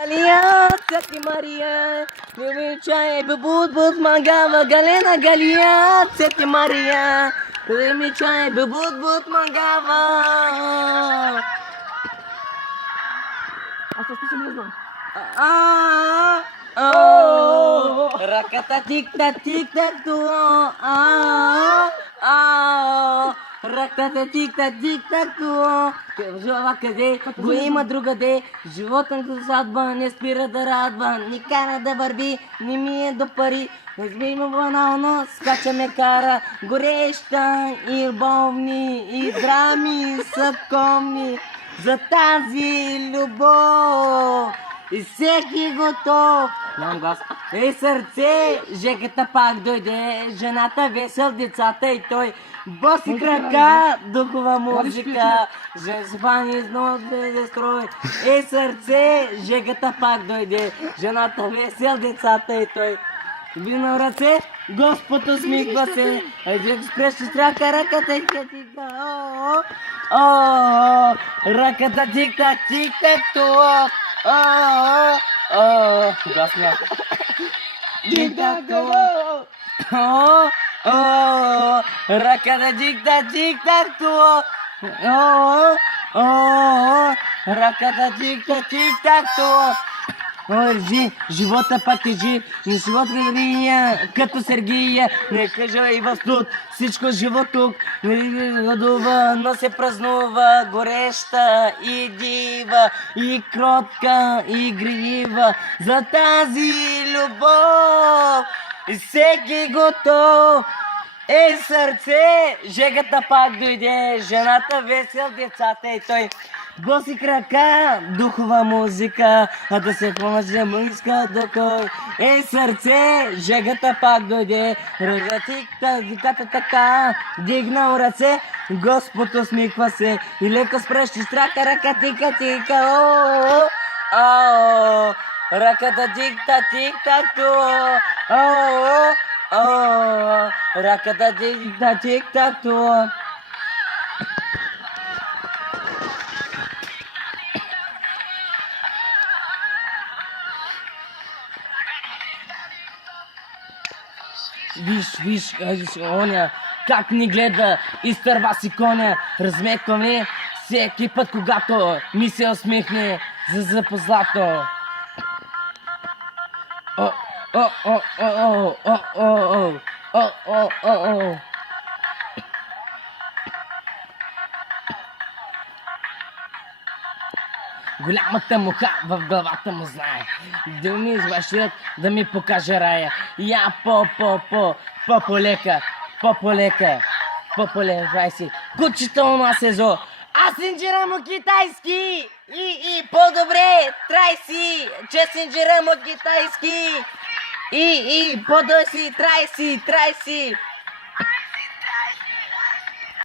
Galia, Seti Maria, Nimichai, Bubut, Mangava, Galena, Galia, Seti Maria, Nimichai, Bubut, Mangava. Rakata tic tac tu, Rakata tic tac tu. Жива къде, го има другаде. Животът садба не спира да радва, ни кара да върви, не ми е до пари. Има банална, скача ме кара, гореща и любовни, и драми са комни за тази любов. И всеки готов. Нямам глас. Ей, сърце, жегата пак дойде, жената весел, децата и той. Боси крака, духова музика, женспани износ да строй. Ей, сърце, жегата пак дойде, жената весел, децата и той. Вина в ръце, Господ усмихва се, айде спреш страха, ръката и тика. Ръката тик-так, тик-так, туо. Гасня. Тик-так, туо. Ръката тик-так, тик-так, туо. Ръката тик-так, тик-так, туо. Ржи, живота пак тежи, не живот грия, като Сергия, не кажа и в студ, всичко живо тук, не гладува, но се празнува, гореща и дива, и кротка, и грива, за тази любов, и всеки готов. Ей, сърце, жегата пак дойде, жената весел, децата и той. Боси крака, духова музика, а да се помъжа мъжка до кой. Ей, сърце, жегата пак дойде, ръгатикта, диката така, дигнал ръце, Господ усмихва се и леко спрещи страха, ръкатика, тика, ръката тикта, тикта, ръката тикта, тикта, Виж, оня, как ни гледа, изтърва си коня, размеква ме всеки път, когато ми се усмихне за запозлато. Голямата муха в главата му знае да ми извършат, да ми покаже рая. Я по-полека, по-полека си. Кучето у нас е зло. Аз инжирам от китайски и по-добре трай си, че инжирам от китайски и по-добре си, трай си.